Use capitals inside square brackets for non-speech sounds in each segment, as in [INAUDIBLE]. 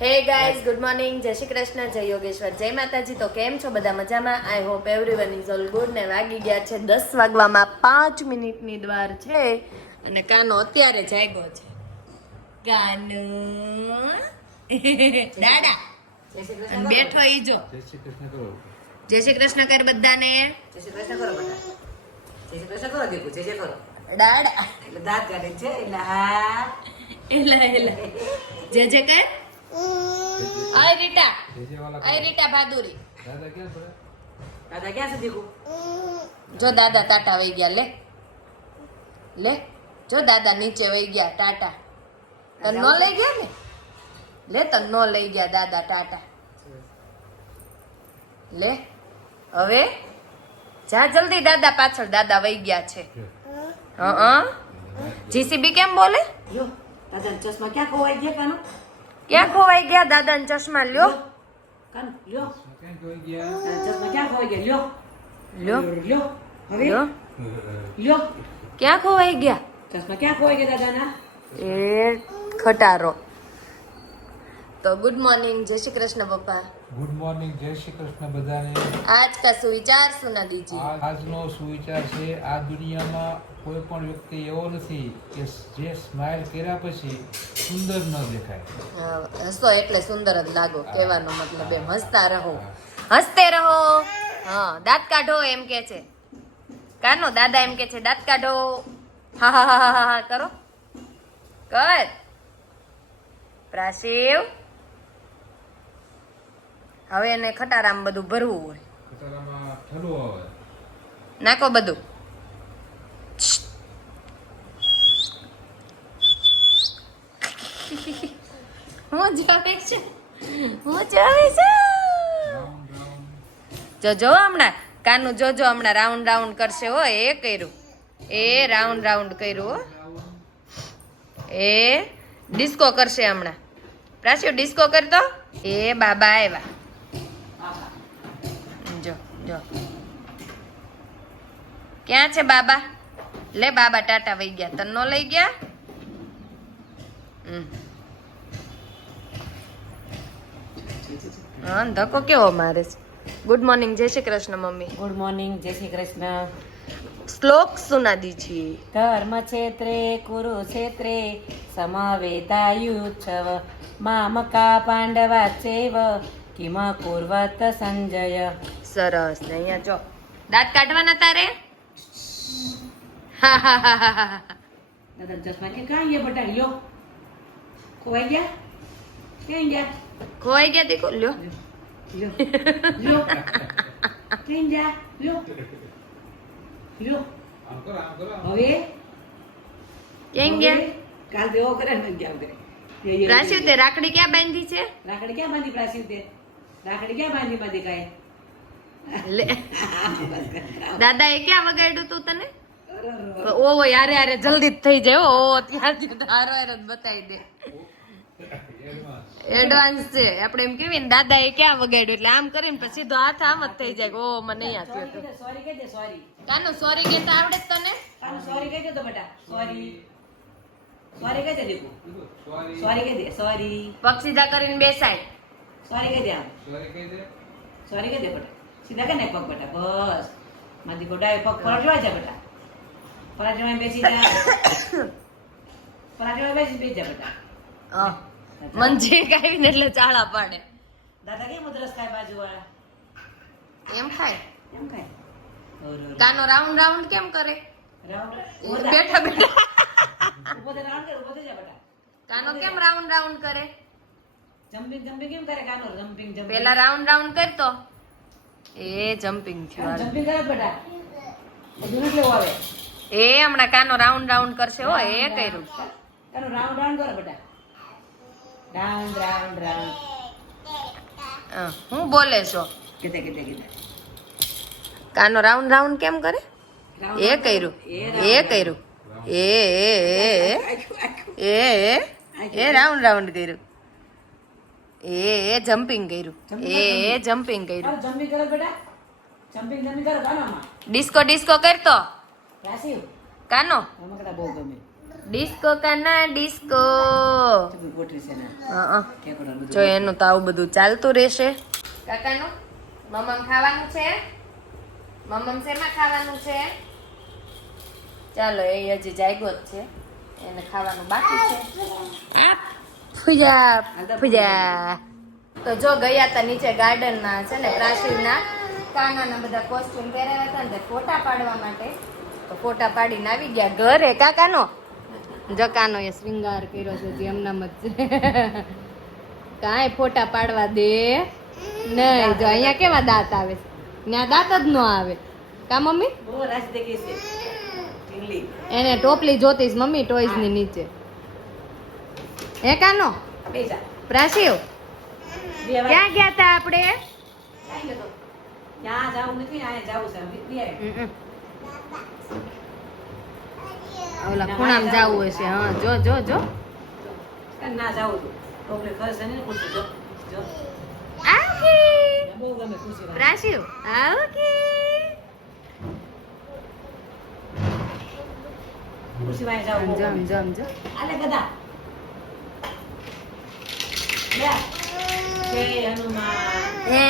Hey guys good morning જય શ્રી કૃષ્ણ જય યોગેશ્વર જય માતાજી. તો કેમ છો બધા મજામાં? I hope everyone is all good ને વાગી ગયા છે દસ વાગવામાં પાંચ મિનિટની દ્વાર છે અને કાનો અત્યારે જાગ્યો છે. કાનો. [LAUGHS] દાડા અને બેઠો ઈ જો. જય શ્રી કૃષ્ણ કરો જય શ્રી કૃષ્ણ કર બધાને. જય શ્રી કૃષ્ણ કરો બધા. જય શ્રી કૃષ્ણ કરો દીપુ જય જય કરો. દાદા. એટલે દાંત કાઢે છે એટલે હા. એલા એલા. જય જય કર આય રીટા. આય રીટા ભાદુરી. દાદા ક્યાં પડે દાદા ક્યાં છે દીકુ જો દાદા ટાટા વહી ગયા લે. લે. જો દાદા નીચે વહી ગયા ટાટા. તન નો લઈ ગયા ને? લે તન નો લઈ ગયા દાદા ટાટા. લે. હવે જા જલ્દી દાદા પાછળ દાદા વહી ગયા છે. હં જીસીબી કેમ બોલે? દાદા ચશ્મા ક્યાં ખોવાઈ ગયા કાનો? ક્યાં ખોવાઈ ગયા દાદા ને ચશ્મા? લ્યો. ક્યાં ખોવાઈ ગયા? લ્યો. ક્યાં ખોવાઈ ગયા? ચશ્મા ક્યાં એ ખટારો. તો ગુડ મોર્નિંગ જય શ્રી કૃષ્ણ પપ્પા. ગુડ મોર્નિંગ જય શ્રી કૃષ્ણ બધાને. આજ કા સુવિચાર સુના દીજી. આજનો સુવિચાર છે આ દુનિયામાં કોઈ પણ વ્યક્તિ એવો નથી કે જે સ્માઇલ કર્યા પછી સુંદર ન દેખાય. હસો એટલે સુંદર જ લાગો કહેવાનો મતલબ એમ. હસતા રહો. હસતે રહો. હા દાંત કાઢો એમ કે છે. કાનો દાદા એમ કે છે દાંત કાઢો. હા હા હા હા હા કરો. કર. પ્રાશિવ હવે એને ખટારામાં બધું ભરવું હોય. નાખો બધું. હું જોવે જોજો હમણાં કાનું જોજો હમણાં રાઉન્ડ રાઉન્ડ કરશે હો, એ કર્યું. એ રાઉન્ડ રાઉન્ડ કર્યું હો. એ ડિસ્કો કરશે હમણાં. પ્રાચ્યો ડિસ્કો કરતો? એ બાબા આવ્યા. જો જો. ક્યાં છે બાબા? લે બાબા ટાટા વહી ગયા. તન નો લઈ ગયા. હા ધક્કો કેવો મારે? ગુડ મોર્નિંગ જય Shri Krishna mummy. Good morning જય શ્રી કૃષ્ણ. શ્લોક સુના દીજીએ ધર્મ ક્ષેત્રે કુરુક્ષેત્રે સમવેતાયુચ્છવ. મામકા પાંડવા ચેવ કિમ કુર્વત સંજય. સરસ. ને અહીંયા જો. દાંત કાઢવાના તારે? દાદા ચશ્મા કે કાં ગયા બટા? લ્યો. ખોવાઈ ગયા? ક્યાં ગયા? ખોવાઈ ગયા દીકો લ્યો લ્યો. લ્યો. ક્યાં ગયા? લ્યો. લ્યો. હવે? ક્યાં ગયા? કાલ તો કરે ને ગયા તે રાખડી ક્યાં બાંધી છે? રાખડી ક્યાં બાંધી પ્રાચીન તે? રાખડી ક્યાં બાંધી બાંધી કાય દાદા એ ક્યાં વગાડ્યું તું તને? ઓ યારે યારે જલ્દી જ થઈ જાય ઓ ત્યાંથી હારો હારો બતાવી દે. એડવાન્સ છે. આપણે એમ કેવી ને દાદા એ ક્યાં વગાડ્યું એટલે આમ કરીને પછી સીધો હાથ આમ જ થઈ જાય ઓ મને નહીં તો સોરી કહી દે સોરી કાનું સોરી કહેતા આવડે જ તને. સોરી કહી દે તો બેટા. સોરી સોરી કહી દે દીકુ સોરી કહી દે સોરી પગ સીધા કરીને બેસાય. સોરી કહી દે આમ. સોરી કહી દે. સોરી કહી દે બેટા. સીધા કે ને પગ બેટા બસ. મારી ગોડાએ પગ પરાઠવા છે બેટા. પરાઠવામાં બેસી જા. પરાઠવામાં બેસી બેસી જા બેટા. હા. મંજી કાઢીને એટલે ચાળા પાડે. દાદા કેમ ઉધરસ ખાય બાજુ વાળા એમ ખાય? એમ ખાય? ઓર, ઓર. કાનો રાઉન્ડ રાઉન્ડ કેમ કરે? રાઉન્ડ? બેઠા બેઠા. ઊભો થા, રાઉન્ડ કર, ઊભો થઈ જા બેટા. કાનો કેમ રાઉન્ડ રાઉન્ડ કરે? જમ્પિંગ જમ્પિંગ કેમ કરે કાનો? Jumping jumping. પેલા રાઉન્ડ રાઉન્ડ કરતો. એ જમ્પિંગ થયું જમ્પિંગ કરે બેટા. હજુ નથી લેવું આવે. એ હમણાં કાનો રાઉન્ડ રાઉન્ડ કરશે હો એ કર્યું. કાનો રાઉન્ડ રાઉન્ડ કરો બેટા રાઉન્ડ રાઉન્ડ રાઉન્ડ હું બોલે છો? કીધે કીધે કીધે. કાનો રાઉન્ડ રાઉન્ડ કેમ કરે? એ કર્યું. એ કર્યું. એ એ એ. એ રાઉન્ડ રાઉન્ડ કર્યું. એ એ જમ્પિંગ કર્યું. એ એ જમ્પિંગ કર્યું. જમ્પિંગ કરો બેટા જમ્પિંગ જમ્પિંગ કરો ડિસ્કો ડિસ્કો કરતો. કાનો? બહુ ગમે. Disco Kana disco. જો એનું તો આવું બધું ચાલતું રહેશે. કાકાનું? મમમ ખાવાનું છે? મમમ શેમાં ખાવાનું છે? ચાલો એ હજી જાગ્યો જ છે. એને ખાવાનું બાકી છે. ફુજા ફુજા. તો જો ગયા હતા નીચે ગાર્ડનમાં છે ને પ્રાચીનના કાનાના બધા કોસ્ટ્યુમ પહેરાવ્યા હતા ને ફોટા પાડવા માટે. તો ફોટા પાડીને આવી ગયા ઘરે. કાકાનો? જકાનો એ શ્રીંગાર કર્યો છે જે એમનામ જ કાંઈ ફોટા પાડવા દે. નહીં જો અહીંયા કેવા દાંત આવે ત્યાં દાંત જ ન આવે. કા મમ્મી? એને ટોપલી જોતીશ મમ્મી ટોયસની નીચે. હે કાનો? વાર ક્યાં ગયા તા આપણે? ત્યાં જાવું નથી અહીંયા જવું છે. ઓલા ખૂણામાં જાવું હશે હા જો જો જો. ના જવું તો. ખર્ચ ને ખુરશી જો. જાવું બહુ જમ જમ જો આલે ગધા. લે. હનુમાન હે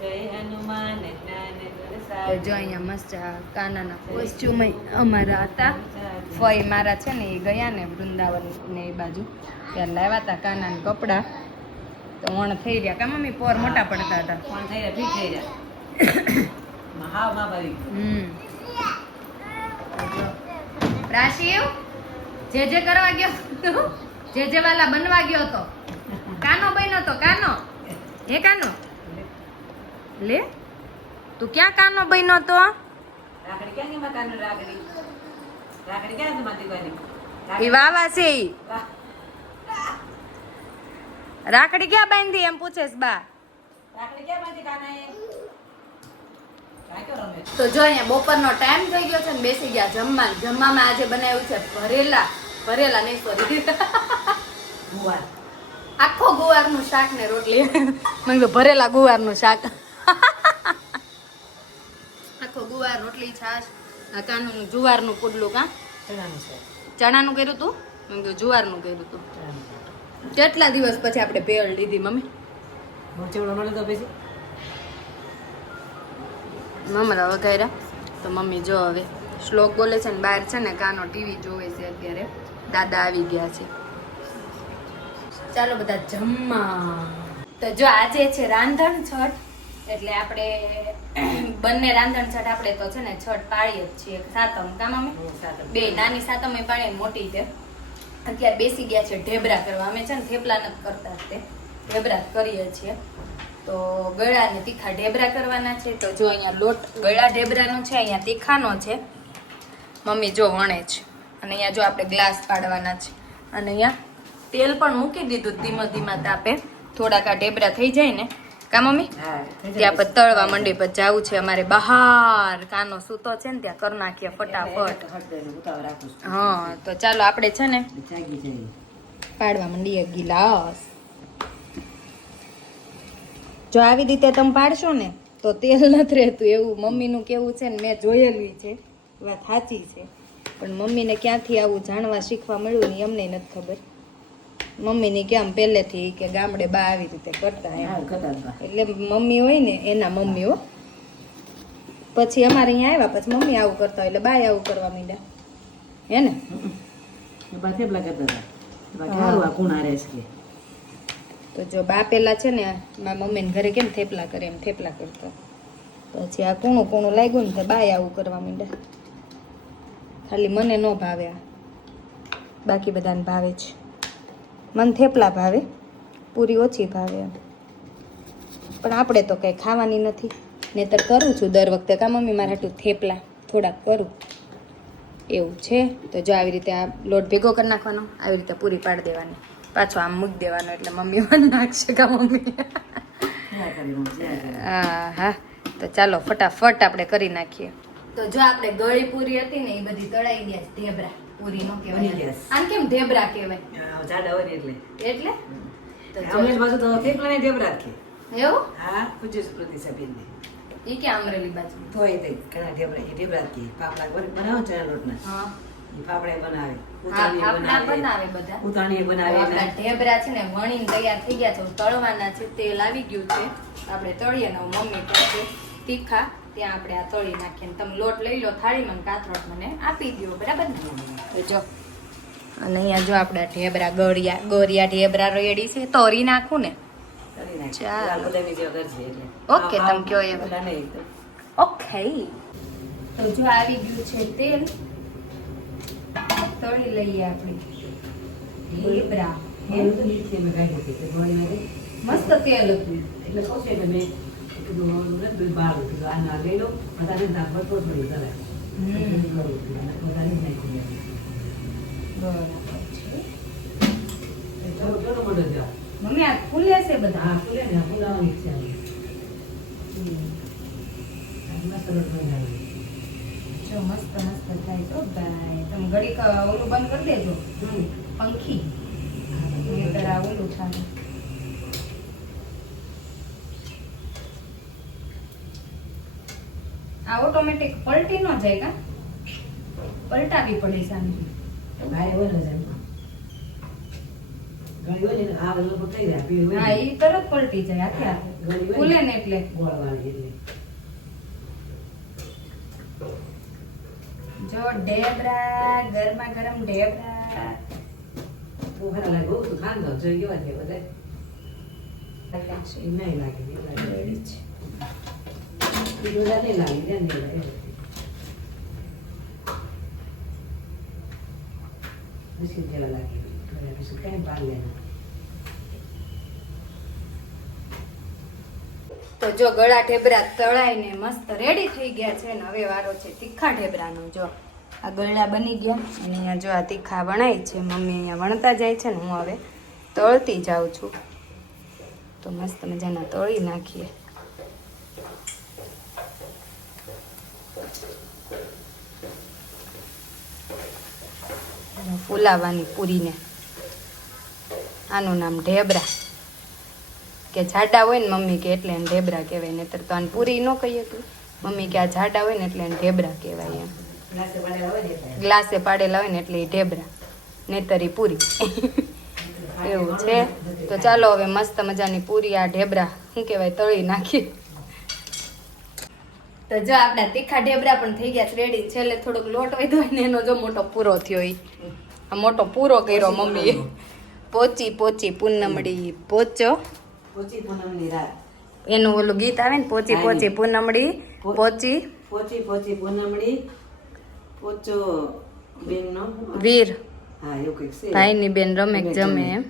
જય હનુમાન જ્ઞાન ગુણ તો જો અહીંયા મસ્ત કાનાના કોસ્ચ્યુમ અમારા હતા. ફઈ મારા છે ને એ ગયા ને વૃંદાવન ને એ બાજુ. ત્યારે લાવ્યા હતા કાનાના કપડાં. તો વણ થઈ રહ્યા. કા મમ્મી પોર મોટા પડતા હતા? કોણ થઈ રહ્યા ભીખ થઈ ભાવી હમ. રાશિવ જે જે કરવા ગયો હતો જે જે વાલા બનવા ગયો હતો. કાનો બન્યો તો કાનો. હે કાનો? લે. તું ક્યાં કાનો બન્યો તો? રાખડી ક્યાં ગઈ મકાન રાખડી? રાખડી ક્યાં છે માતી એ વાવા છે રાખડી ક્યાં બાંધી એમ પૂછે બા? રાખડી ક્યાં માતી કાનાએ? તો જો અહીંયા બપોરનો ટાઈમ થઈ ગયો છે ને બેસી ગયા જમવા. જમવામાં આજે બનાવ્યું છે ભરેલા. ભરેલા નહીં સોરી ગુવાર. આખો ગુવારનું શાક ને રોટલી. મને ભરેલા ગુવારનું શાક. ગુવાર રોટલી છાશ કાનું જુવારનું પુડલું કાં? ચણાનું છે. કર્યું તું? મેં કીધું જુવારનું કર્યું તું. કેટલા દિવસ પછી આપણે ભેળ લીધી મમ્મી? મમરા વઘાર્યા. તો મમ્મી જો હવે શ્લોક બોલે છે ને બહાર છે ને કાનો ટીવી જોવે છે અત્યારે. દાદા આવી ગયા છે. ચાલો બધા જમવા. તો જો આજે છે રાંધણ છઠ એટલે આપણે બંને રાંધણ છઠ આપણે તો છે ને છઠ પાડીએ જ છીએ. સાતમ કામ અમે બે નાની સાતમ એ પાડીએ મોટી છે. અત્યારે બેસી ગયા છે ઢેબરા કરવા. અમે છે ને થેપલા નથી કરતા તે. ઢેબરા કરીએ છીએ. તો ગળા ને તીખા ઢેબરા કરવાના છે. તો જો અહીંયા લોટ ગળા ઢેબરાનો છે અહીંયા તીખાનો છે. મમ્મી જો વણે છે અને અહીંયા જો આપણે ગ્લાસ પાડવાના છે. અને અહીંયા તેલ પણ મૂકી દીધું ધીમા ધીમા તાપે. થોડાક આ ઢેબરા થઈ જાય ને કા મમ્મી? ત્યાં પર તળવા મંડી પર જવું છે અમારે બહાર. કાનો સૂતો છે ને ત્યાં કરી નાખીએ ફટાફટ. હા તો ચાલો આપણે છે ને પાડવા મંડીએ ગિલાસ. જો આવી રીતે તમે પાડશો ને તો તેલ નથી રહેતું એવું. મમ્મીનું કેવું છે ને મેં જોયેલું છે. વાત સાચી છે. પણ મમ્મીને ક્યાંથી આવું જાણવા શીખવા મળ્યું ને અમને નથી ખબર. મમ્મીની કેમ પહેલેથી કે ગામડે બા આવી રીતે કરતા. એટલે મમ્મી હોય ને એના મમ્મી હો. પછી અમારે અહીંયા આવ્યા પછી મમ્મી આવું કરતા હોય એટલે બાય આવું કરવા માંડ્યા. હે ને? તો જો બા પેલા છે ને મારા મમ્મીને ઘરે કેમ થેપલા કરે એમ થેપલા કરતા. પછી આ કૂણું કૂણું લાગ્યું ને તો બાય આવું કરવા માંડ્યા. ખાલી મને ન ભાવે આ. બાકી બધાને ભાવે છે મને થેપલા ભાવે, પૂરી ઓછી ભાવે પણ આપણે તો કંઈ ખાવાની નથી. નહીતર કરું છું દર વખતે કા મમ્મી મારા હાટું થેપલા, થોડાક કરું. એવું છે. તો જો આવી રીતે આ લોટ ભેગો કરી નાખવાનો, આવી રીતે પૂરી પાડી દેવાની. પાછો આમ મૂકી દેવાનો એટલે મમ્મી મને નાખશે કા મમ્મી. હા હા તો ચાલો, ફટાફટ આપણે કરી નાખીએ. તો જો આપણે ગળી પૂરી હતી ને, એ બધી તળાઈ ગયા ઢેબરા. પૂરી નો બની કહેવાય ગયા કેમ ઢેબરા કહેવાય? આ જાડા હોય એટલે. એટલે? અમરેલી બાજુ તો થેપલા ઢેબરા કે એવું? હા પૂજ્ય છે પ્રતિસાબેન ને એ કે અમરેલી બાજુ. તો એ ઘણા ઢેબરા એ ઢેબરા કે પાપડા બનાવો ચણા લોટના. હા. બનાવે. બનાવે. બધા. બનાવે ને. ઢેબરા છે ને વણીને તૈયાર થઈ ગયા છે. તળવાના છે તેલ આવી ગયું છે. આપણે તળીએ ને મમ્મી કહે છે તીખા. ત્યાં આપણે આ તળી નાખીએ ને તમે લોટ લઈ લો થાળીમાં મને કાથરોટ મને આપી દો બરાબર ને? જો. અને અહીંયા જો આપણા ઢેબરા ગોરિયા ગોરિયા ઢેબરા રેડી છે તોરી નાખું ને. ઓકે, તમે કયો એ ઓકે. તો જો આવી ગયું છે તેલ. તળી લઈએ આપણે. ઢેબરા. મસ્ત તેલ હતું. એટલે કહું છે એટલે આ ના લઈ લો બધાને નાખ, બસ થોડું થોડું ચાલે. હમ. કરું છું. અને બધાને જ નાખી બરાબર છે એ થોડું થોડું મોઢું જ જાઓ. મમ્મી આ ખુલે છે બધા હા, ખુલે ને, ખુલાવાની ઈચ્છા. જો મસ્ત મસ્ત થાય તો ભાઈ તમે ઘડીક ઓલું બંધ કરી દેજો પંખી ઓલું થાય આ ઓટોમેટિક પલટી ન જાય કા? પલટાવી પડે સામે ભારે બોલો જાય, હા એ તરત પલટી જાય આખે આખે ને. એટલે. જો ઢેબરા ગરમા ગરમ ઢેબરા. બહુ ખરા લાગે. બહુ તો ખાંડો જોઈ ગયો છે બધા. નહીં લાગે, છે. તો જો ગળા ઢેબરા તળાઈને મસ્ત રેડી થઈ ગયા છે ને હવે વારો છે તીખા ઢેબરાનો, જો. આ ગળા બની ગયા. અને અહીંયા જો આ તીખા વણાય છે. મમ્મી અહીંયા વણતા જાય છે ને હું હવે તળતી જાઉં છું. તો મસ્ત મજાના તળી નાખીએ. ફુલાવાની પૂરીને. આનું નામ ઢેબરા. કે જાડા હોય ને મમ્મી કે એટલે એને ઢેબરા કહેવાય ને તો આને પૂરી ન કહીએ કે મમ્મી કે આ જાડા હોય ને એટલે એને ઢેબરા કહેવાય એમ. ગ્લાસે પાડેલા હોય ને એટલે. ઢેબરા. નેતરી પૂરી. એવું છે? તો ચાલો હવે મસ્ત મજાની પૂરી આ ઢેબરા શું કહેવાય તળી નાખીએ. તો જો આપણા તીખા ઢેબરા પણ થઈ ગયા રેડી છેલ્લે થોડોક લોટ વધ્યો ને એનો જો મોટો પૂરો થયો એ આ મોટો પૂરો કર્યો મમ્મીએ. પોચી પોચી પૂનમડી પોચો. પોચી પૂનમની રાત. એનું ઓલું ગીત આવે ને પોચી પોચી. પૂનમડી પોચી. પોચી પોચી પૂનમડી પોચો બેનનો. વીર. હા એવું કંઈક છે. ભાઈની બેન રમે જમે. એમ.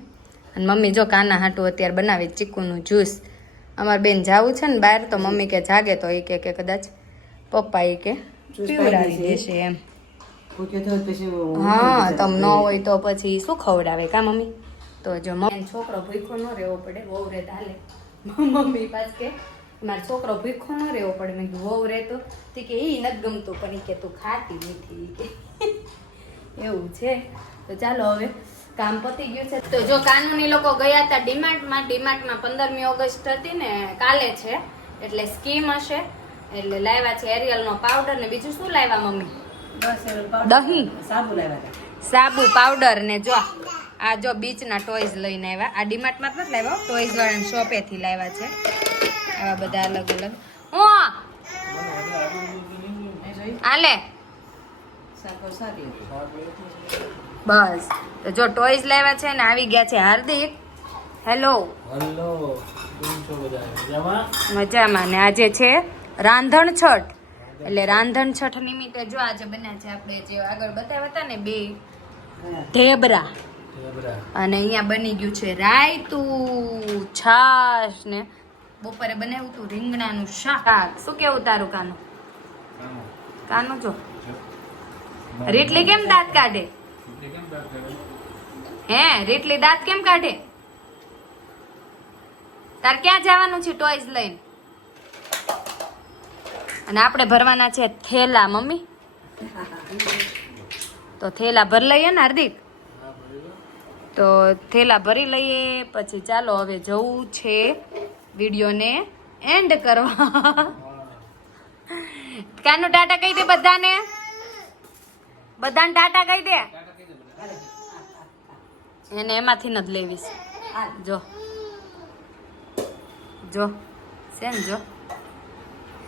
અને મમ્મી જો કાના હાટું અત્યારે બનાવે ચીકુનું જ્યુસ અમાર બેન જાવું છે ને બહાર તો મમ્મી કે જાગે તો એ કે કે કદાચ પપ્પા એ કે પીવડાવી દેશે. એમ. હું- તમ ન હોય તો પછી શું ખવડાવે કા મમ્મી? તો જો મમ્મી છોકરો ભૂખો ન રહેવો પડે વહુ રે હાલે. [LAUGHS] મમ્મી પાસ કે મારો છોકરો ભૂખો ન રહેવો પડે. મેં કીધું વહુ રે તો. કે એ નથી ગમતું પણ ઈ કે તું ખાતી નથી. કે. [LAUGHS] એવું છે. તો ચાલો હવે કામ પતી ગયું છે. તો જો કાનૂની લોકો ગયા હતા ડીમાર્ટમાં ડીમાર્ટમાં પંદરમી ઓગસ્ટ હતી ને કાલે છે એટલે સ્કીમ હશે એટલે લાવ્યા છે એરિયલનો પાવડર ને બીજું શું લાવ્યા મમ્મી? બસ એનો પાવડર. દહીં. સાબુ લાવ્યા સાબુ પાવડર ને જો આ જો બીચના ટોયઝ લઈને આવ્યા. આ ડીમાર્ટમાં નથી લાવ્યા ટોયઝ વાળાની શોપેથી લાવ્યા છે. આવા બધા અલગ અલગ. હું! આલે. બસ. તો જો ટોયઝ લાવ્યા છે ને આવી ગયા છે હાર્દિક. હેલો હલો મજામાં? ને આજે છે રાંધણ છઠ. એટલે રાંધણ છઠ નિમિત્તે જો આજે બન્યા છે આપણે જે આગળ બતાવ્યા હતા ને બે ઢેબરા. અને અહીંયા બની ગયું છે રાયતું છાશ ને બપોરે બનાવ્યું હતું રીંગણાનું શાક. શું કેવું તારું કાનું? કાનો. કાનું જો. રીટલી કેમ દાંત કાઢે? હે, રીટલી દાંત કેમ કાઢે? તાર ક્યાં જવાનું છે ટોયઝ લઈને? અને આપણે ભરવાના છે થેલા, મમ્મી. તો થેલા ભરી લઈએ ને હાર્દિક? તો થેલા ભરી લઈએ, પછી ચાલો હવે જવું છે વિડીયોને એન્ડ કરવા. કાનો ટાટા કહી દે બધાને? બધાને ટાટા કહી દે. એને એમાંથી જ લેવીશ. હાલ. જો. જો. છે ને જો.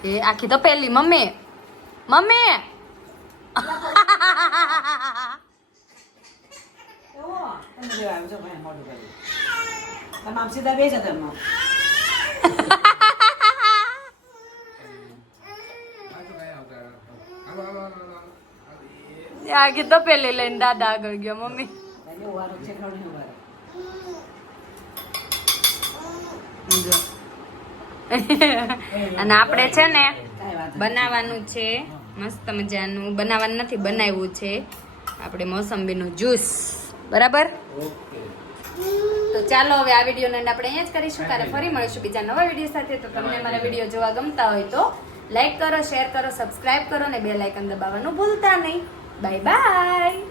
એ આખી તો પેલી મમ્મી. મમ્મી. લેવા આખી તો પેલી લઈને દાદા આગળ ગયો મમ્મી. છે, [LAUGHS] અને આપણે છે ને. બનાવવાનું છે મસ્ત મજાનું. બનાવવાનું નથી બનાવ્યું છે. આપણે મોસંબીનું જ્યુસ. બરાબર? તો ચાલો હવે આ વિડીયોને આપણે અહીંયા જ કરીશું. ત્યારે ફરી મળીશું બીજા નવા વીડિયો સાથે. તો તમને મારા વીડિયો જોવા ગમતા હોય તો લાઈક કરો શેર કરો સબસ્ક્રાઈબ કરો અને બે લાઇકન દબાવવાનું ભૂલતા નહીં. Bye bye